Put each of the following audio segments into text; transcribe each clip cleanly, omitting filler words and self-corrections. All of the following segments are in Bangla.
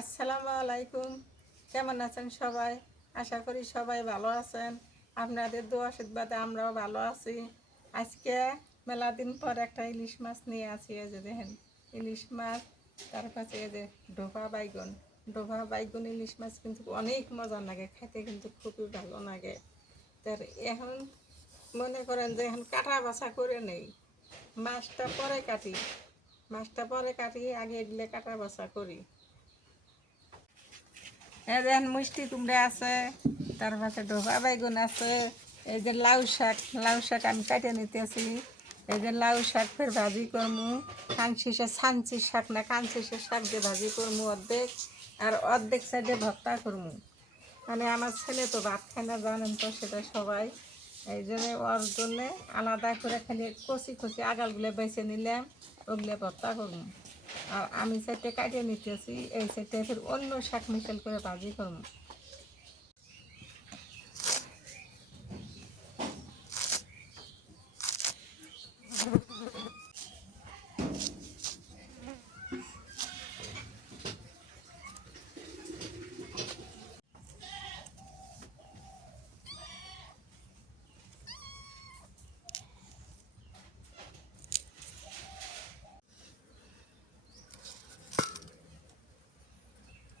আসসালামু আলাইকুম। কেমন আছেন সবাই? আশা করি সবাই ভালো আছেন। আপনাদের দোয়া আশীর্বাদে আমরাও ভালো আছি। আজকে মেলা দিন পর একটা ইলিশ মাছ নিয়ে আসি। এই যে দেখেন ইলিশ মাছ, তার কাছে এই যে ডোভা বাইগন ইলিশ মাছ কিন্তু অনেক মজা লাগে খেতে, কিন্তু খুবই ভালো লাগে। তার এখন মনে করেন যে এখন কাটা বাছা করে নেই, মাছটা পরে কাটি আগে এগুলো কাটা বাছা করি। এই দেখেন মিষ্টি কুমড়া আছে, তার পাশে ডোভা বাইগুন আছে। এই যে লাউ শাক আমি কাটে নিতেছি। এই যে লাউ শাক ফের ভাজি করমু, ছানচি শাক না কাঞ্চিসের শাক দিয়ে ভাজি করমু অর্ধেক, আর অর্ধেক সাইডে ভর্তা করমু। মানে আমার ছেলে তো ভাত খায় না, জানেন তো সেটা সবাই। এই জন্য ওর জন্যে আলাদা করে খালি কচি আগালগুলো বেছে নিলাম, ওগুলো ভর্তা করবো। আর আমি সাইডে কাটিয়ে নিতেছি, এই সাইডে ফের অন্য শাক মিশাল করে ভাজি করবো।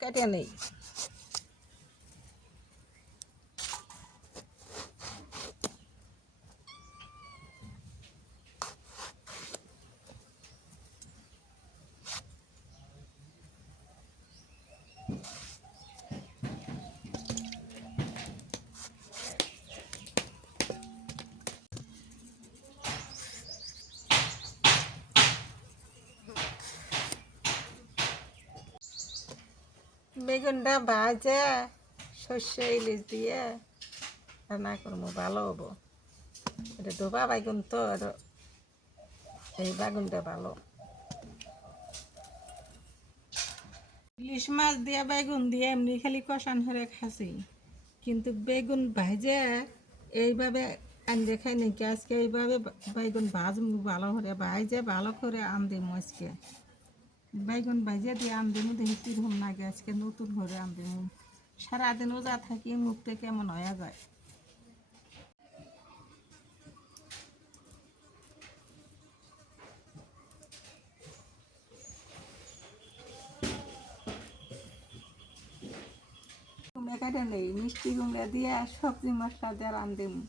কাটিয়ে নেই। বেগুনটা ভাজে সর্ষে ইলিশ দিয়ে রান্না করবো, ভালো হবো। এটা ডোবা বাইগুন তো, এই বেগুনটা ভালো। ইলিশ মাছ দিয়ে বেগুন দিয়ে এমনি খালি কষান হরে খাসি, কিন্তু বেগুন ভাজে এইভাবে আনতে খাই নাকি আজকে এইভাবে বেগুন ভাজমু ভালো করে, ভাজে ভালো করে আম দিমু। আজকে বেগুন ভাজে দিয়ে আম দিমু, দেখি কীরকম লাগে। আজকে নতুন করে আম দিমু, সারাদিন ওজা থাকি মুখটা কেমন হয়ে যায়। কুমড়া কাটে নেই, মিষ্টি কুমড়া দিয়ে সবজি মশলা দিয়ে রান দিমু।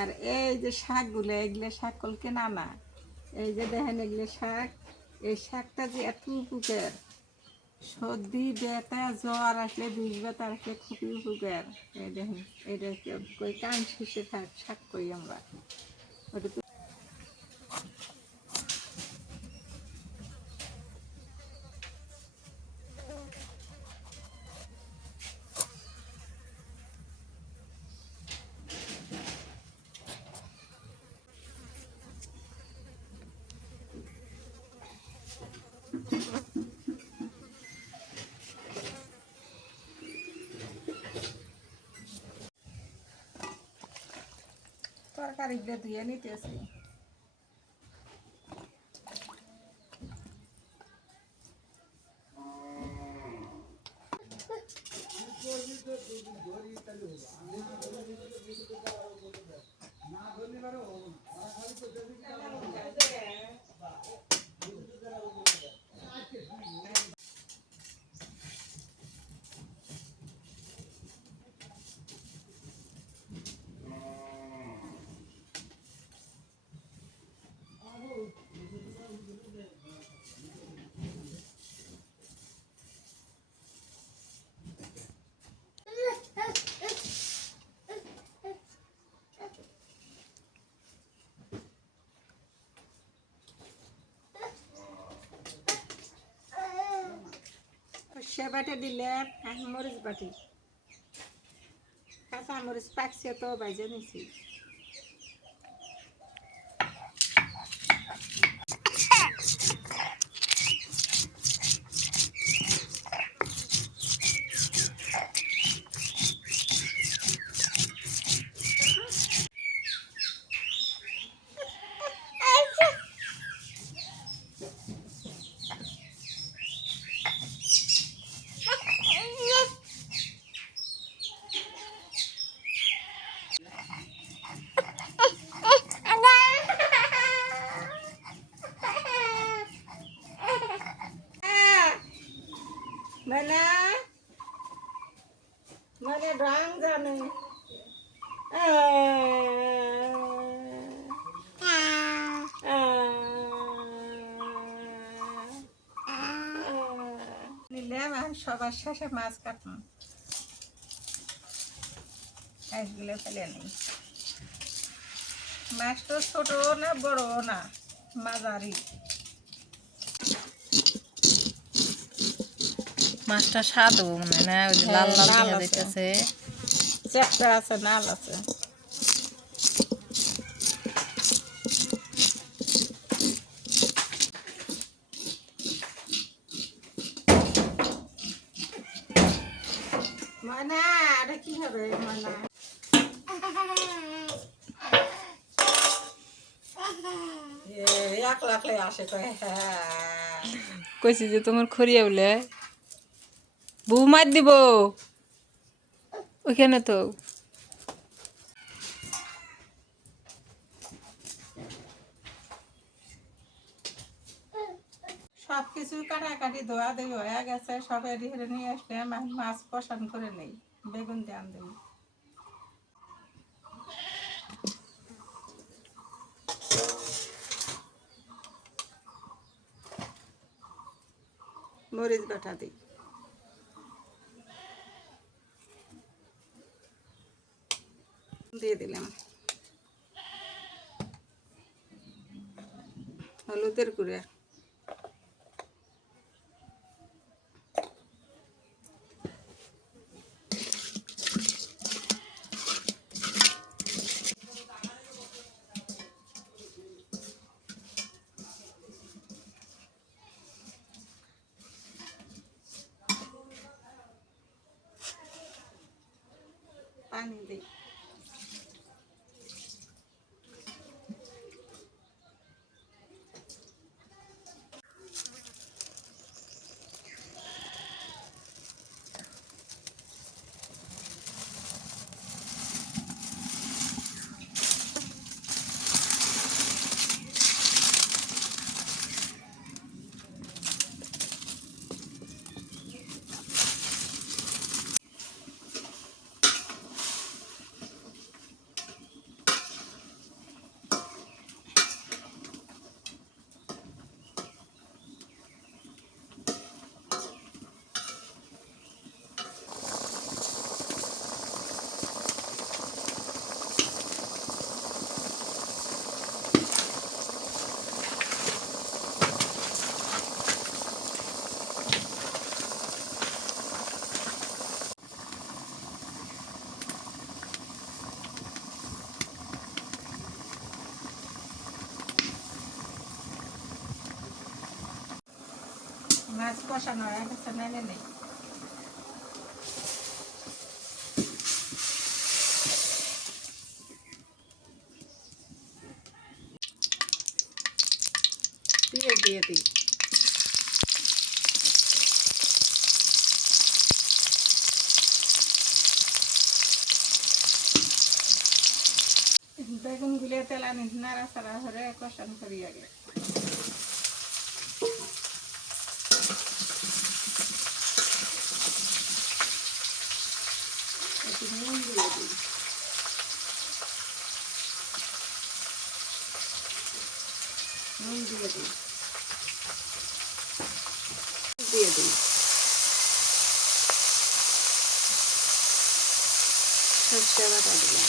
আর এই যে শাকগুলো, এগুলো শাক কল কেনা না, এই যে দেখেন এগুলো শাক, এই শাকটা যে এত উপকার, সর্দি ব্যথা জ্বর আসলে বিষ ব্যথা আসলে খুবই উপকার। এই দেখেন এটা কই কান শিশে শাক করি আমরা। ওটা তরকারিগুলো ধুয়ে নিতেছি। সর্ষে বাটা দিলাম, এখন মরিচ বাটি, কাঁচা মরিচ পাকছে তো ভাজে নিছি। মানে মানে রং জানে নিলাম। আর সবার শেষে মাছ কাটলাম, মাছগুলো ফেলে নেই। মাছ তো ছোট না বড় না, মাঝারি। মাছটা স্বাদ হবো মনে হয় না? ওই যে লাল লাল দেখা যাইতেছে, চ্যাপটা আছে, নাল আছে। ময়না এটা কি হবে ময়না? এক লাখলে আসে কয় হ্যাঁ। কইছি যে তোমার খড়িয়া বলে বউ মার দিব ওইখানে তো। সব কিছু কাটাকাটি ধোয়া দেই হয়ে গেছে, সব এড়ি হেরে নিয়ে আসলাম। আমি মাছ কষান করে নেই, বেগুন দিয়ে আন দেব। মরিচ বাটা দিই, দিয়ে দিলাম হলুদের গুঁড়া, পানি দিই। মাছ কষানো হয়ে গেছে, নেড়ে নেই। দিয়ে দিই। বেগুন গুলিয়ে তেলানি নাড়াচাড়া করে কষান করি আগে। একটু নুন দিয়ে দিই, নুন দিয়ে দিই, দিয়ে দিই সরষে বাটা দিলাম,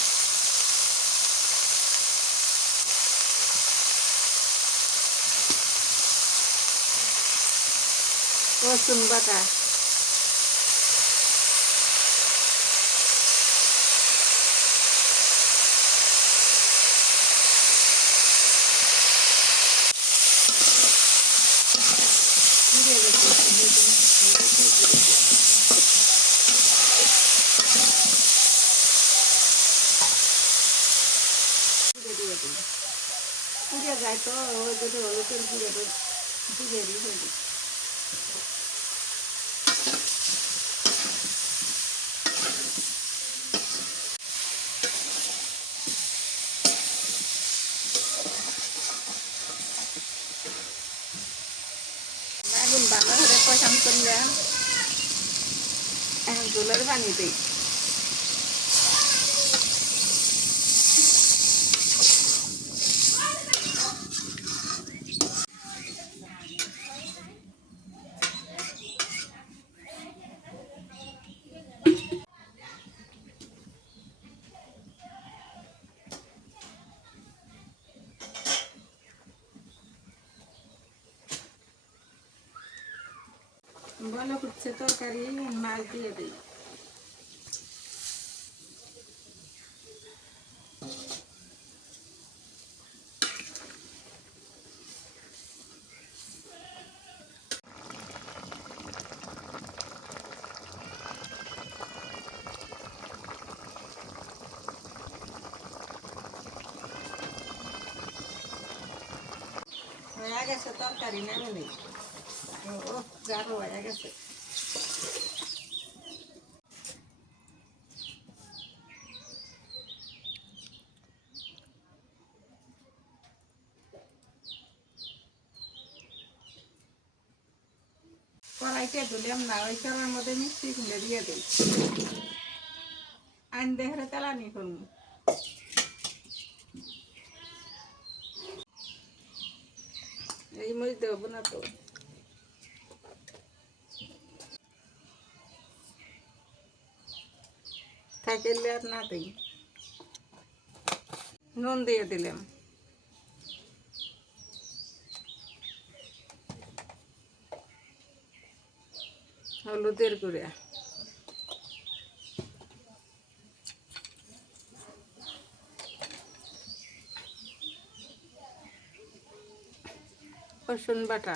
রসুন বাটা, খায় তো ওই জন্য হলুদের গুঁড়ো দিয়ে দিই হলুদ। আগুন ভালো করে কষান করলাম, এখন ঝোলের পানি দিই। ভালো করছে তরকারি, মাছ দিয়ে দিই। হয়ে গেছে তরকারি, নেমে নেই। ও গাঢ় হয়ে গেছে। কড়াইতে ধুলাম না, ওই কড়াইয়ের মধ্যে মিষ্টি খুলে দিয়ে দিই। আইন দেখে তেলানি করবো। এই মরিচ দেবো না তো। থাকলে আর না দিই। নুন দিয়ে দিলাম। হলুদের গুঁড়া, রসুন বাটা।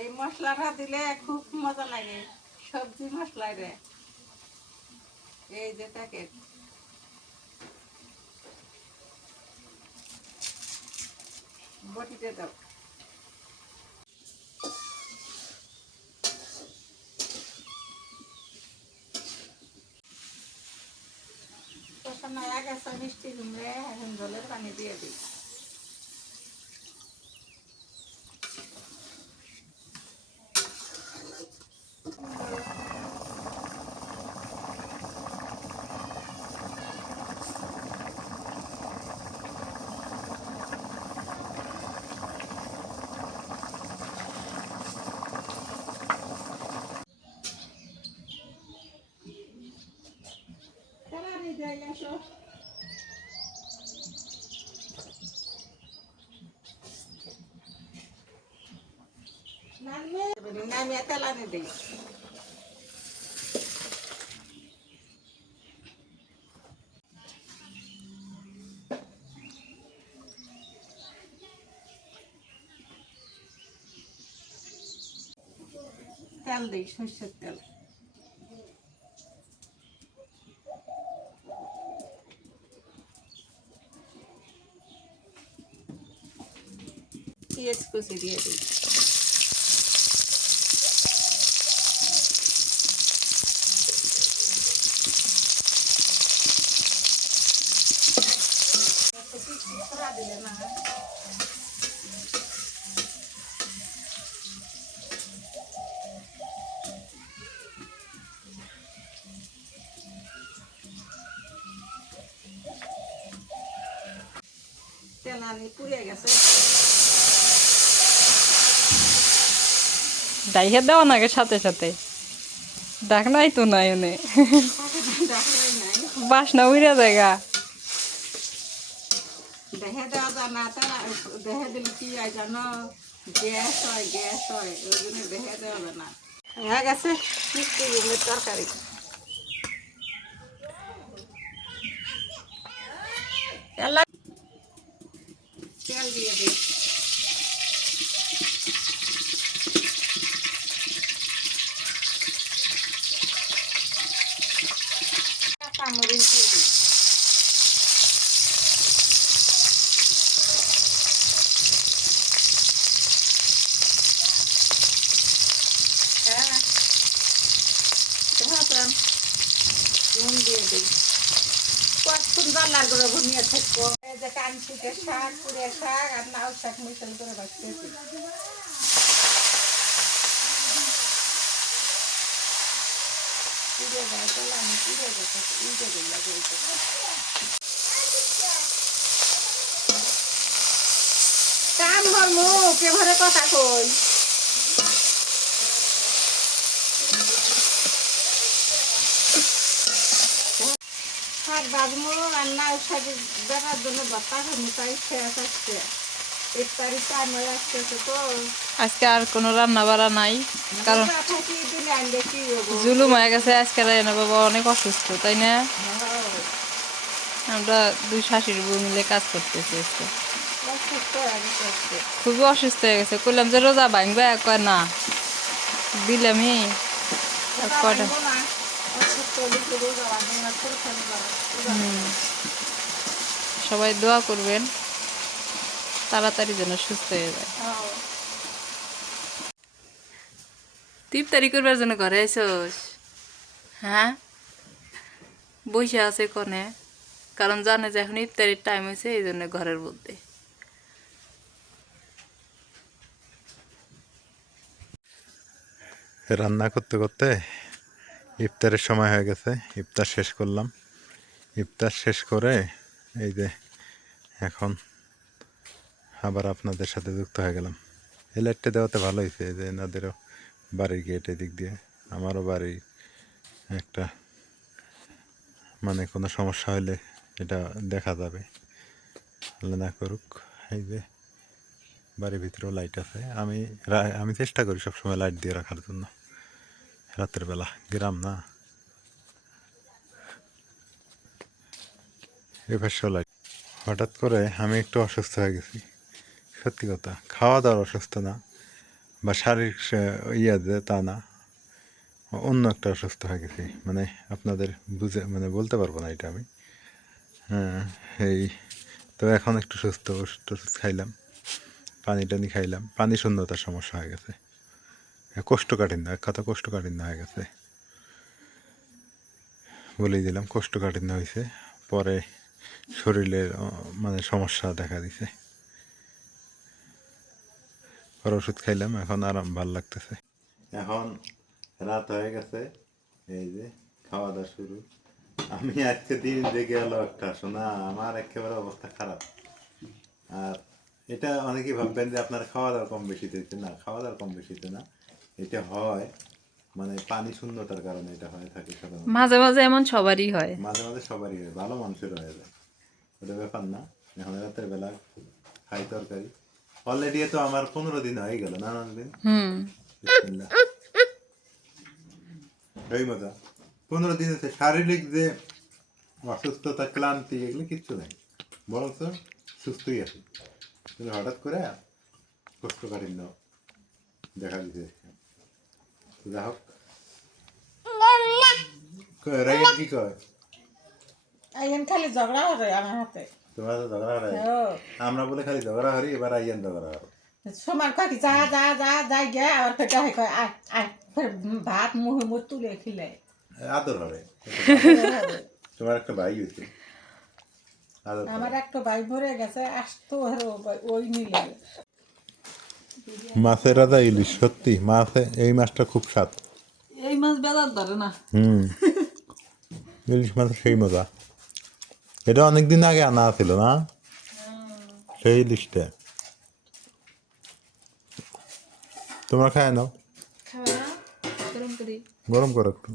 এই মশলাটা দিলে খুব মজা লাগে, সবজি মশলা রে। এই যে প্যাকেট, বটিতে দাও। কষানো হয়ে গেছে মিষ্টি কুমড়ে, এখন জলের পানি দিয়ে দিই। তেলানি দিয়ে গেছো। নামিয়ে তেলানি দিই। তেল দিই, সর্ষের তেল। পেঁয়াজ কুচি দিয়ে দিই। দিলে না তেলানি পুড়ে গেছে। ডাইকে দেওয়া নাকি সাথে সাথে? ডাক নাই তো নাই এনে। বাসনা উড়ে জায়গা। দেখে দেওয়া যায় না, তারা দেখে দিলে কি হয় জানো, গ্যাস হয়, গ্যাস হয়, ওই জন্য দেখে দেওয়া যায় না। হয়ে গেছে মিষ্টি কুমড়োর তরকারি। তেল দিয়ে দিই। কাঁচামরিচ দিয়ে দিই। নুন দিয়ে দিই কতক্ষণ রান্নার করে ঘুমিয়ে থাকবো এই যে কানশিটের শাক পুড়ে শাক আর লাউ শাক মিশাল করে বাঁচতেছি পুড়ে যায় তাহলে আমি পুড়ে যেতে উল্টে দিই লাগে কাম হরমু কে ঘরে কথা কই শাক বাজমু আর লাউ শাক দেখার জন্য বাতা হরমু তাই শেষ আসছে ইফতারি টাইম হয়ে আসতেছে তো আজকে আর কোনো রান্না বাড়া নাই, কারণ রোজা থাকি দিলে আনলে কি হবো জুলুম হয়ে গেছে আজকে রায়না বাবা অনেক অসুস্থ, তাই না? আমরা দুই শাশুড়ি বউ মিলে কাজ করতেছি আজকে। অসুস্থ হয়ে গেছে খুবই অসুস্থ হয়ে গেছে, কইলাম যে রোজা ভাঙবে, কয় না দিলামই। আর কয়টা সবাই দোয়া করবেন তাড়াতাড়ি যেন সুস্থ হয়ে যায়। তুই ইফতারি করবার জন্য ঘরে আইসোস? হ্যাঁ, বসে আছে কনে, কারণ জানে যে এখন ইফতারির টাইম হয়েছে, এই জন্য ঘরের মধ্যে। রান্না করতে করতে ইফতারের সময় হয়ে গেছে, ইফতার শেষ করলাম। ইফতার শেষ করে এই যে এখন আবার আপনাদের সাথে যুক্ত হয়ে গেলাম। এই লাইটটা দেওয়াতে ভালো হয়েছে, এই যে এনাদেরও বাড়ির গেট এদিক দিয়ে, আমারও বাড়ি একটা মানে কোনো সমস্যা হলে এটা দেখা যাবে, আল্লাহ না করুক। এই যে বাড়ির ভিতরেও লাইট আছে, আমি চেষ্টা করি সবসময় লাইট দিয়ে রাখার জন্য। রাতের বেলা গ্রাম না, এবার লাইট। হঠাৎ করে আমি একটু অসুস্থ হয়ে গেছি, সত্যি কথা। খাওয়া দাওয়ার অসুস্থ না বা শারীরিক যে তা না, অন্য একটা অসুস্থ হয়ে গেছি, মানে আপনাদের মানে বলতে পারবো না এটা আমি। হ্যাঁ, এই তো এখন একটু সুস্থ, ওষুধ খাইলাম, পানি টানি খাইলাম, পানি শূন্যতার সমস্যা হয়ে গেছে, কোষ্ঠকাঠিন্য, এক কথা কোষ্ঠকাঠিন্য হয়ে গেছে, বলেই দিলাম কোষ্ঠকাঠিন্য হয়েছে। পরে শরীরের মানে সমস্যা দেখা দিছে, আর ওষুধ খাইলাম, এখন আরাম, ভাল লাগতেছে। এখন রাত হয়ে গেছে, এই যে খাওয়া দাওয়া শুরু। আমি আজকে দিন জেগে গেল একটা, শোনা আমার একেবারে অবস্থা খারাপ। আর এটা অনেকেই ভাববেন যে আপনার খাওয়া দাওয়া কম বেশিতে হচ্ছে, না, খাওয়া দাওয়া কম বেশিতে না, এটা হয় মানে পানি শূন্যতার কারণে এটা হয়ে থাকে সাধারণত। মাঝে মাঝে এমন সবারই হয়, মাঝে মাঝে সবারই হয়, ভালো মানুষের হয়ে যায়, ওটা ব্যাপার না। এখন রাতের বেলা খাই তরকারি, অলরেডি তো আমার 15 দিন হয়ে গেল, না দিন। এই মজা 15 দিন হচ্ছে, শারীরিক যে অসুস্থতা, ক্লান্তি, এগুলো কিচ্ছু নেই, বরং সুস্থই আছে। কিন্তু হঠাৎ করে কোষ্ঠকাঠিন্য দেখা দিতে। যা হোক, রাইন কি কয়? আইন খালি ঝগড়া হবে আমার হাতে তোমার তো ঝগড়া হয়, আমরা বলে খালি ঝগড়া হরি, এবার আইয়ান ঝগড়া হরো। সমান কয় যা যা যা যাই গে আবার পেটা হয় কয় আয় আয় ফের ভাত মুহে মুখ তুলে খিলে আদর হবে। তোমার একটা ভাই হয়েছে, আদর আমার একটা ভাই ভরে গেছে, আসতো ওই নিলে। মাছের রাজা ইলিশ, সত্যি মাছে এই মাছটা খুব স্বাদ। এই মাছ বেলার ধরে না। ইলিশ মাছের সেই মজা। এটা অনেকদিন আগে আনা ছিল না, সেই ইলিশটা। তোমরা খায় নাও, গরম করি। গরম করো একটু।